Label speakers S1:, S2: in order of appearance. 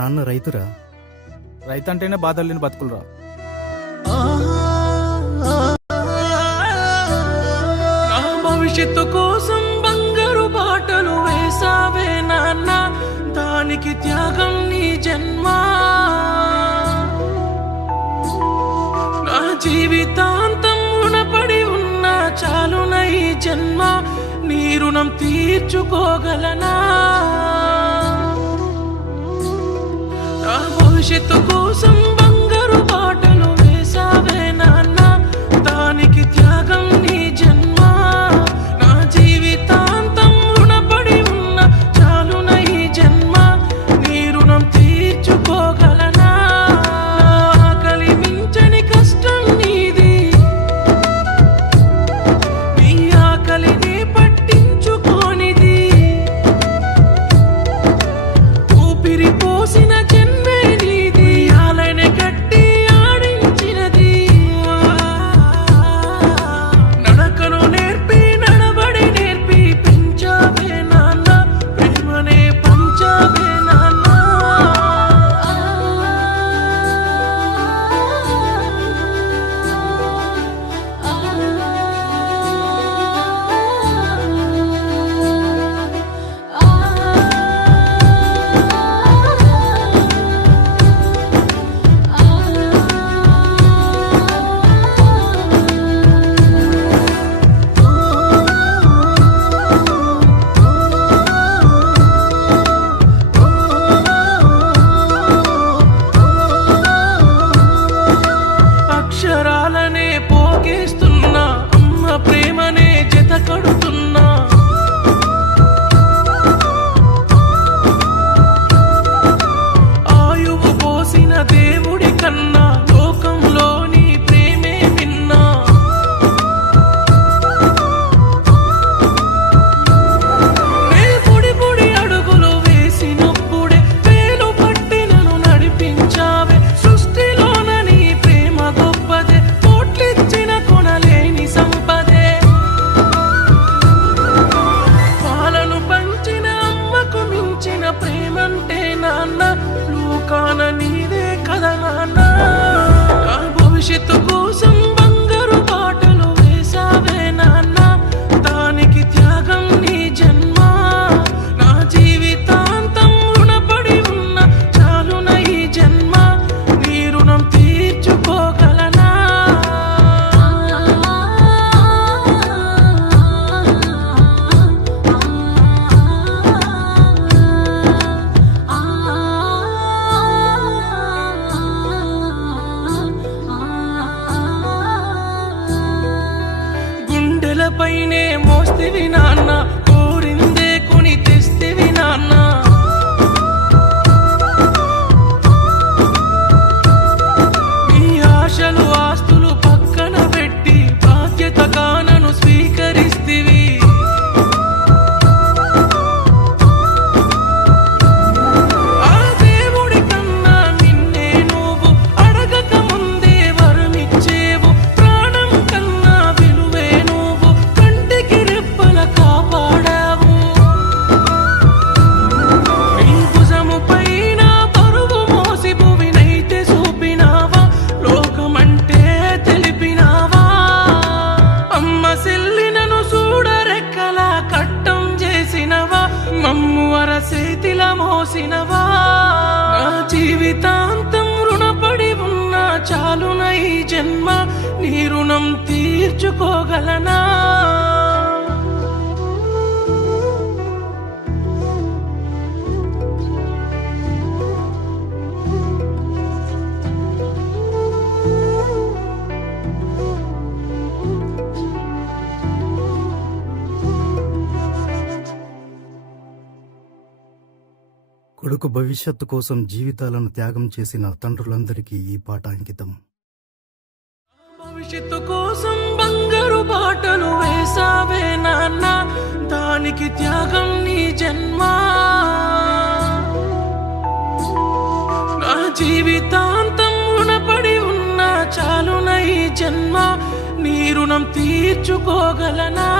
S1: రైతురా. రైతు అంటేనే బాధలు లేని బతుకులురా.
S2: నా భవిష్యత్తు కోసం బంగారు బాటలు వేసావే నాన్న దానికి త్యాగం నీ జన్మ. నా జీవితాంతం రుణపడి ఉన్నా చాలున ఈ జన్మ నీ రుణం తీర్చుకోగలనా? నా భవిష్యత్తు gonna need చేతిల మోసినవా? నా జీవితాంతం రుణపడి ఉన్నా చాలునై జన్మ నీ రుణం తీర్చుకోగలనా?
S1: కొడుకు భవిష్యత్తు కోసం జీవితాలను త్యాగం చేసిన తండ్రులందరికీ ఈ పాట అంకితం.
S2: భవిష్యత్తు కోసం బంగారు బాటలు వేసావే నాన్న దానికి త్యాగం నీ జన్మ. నా జీవితాంతం రుణపడి ఉన్న చాలున ఈ జన్మ నీ రుణం తీర్చుకోగలనా?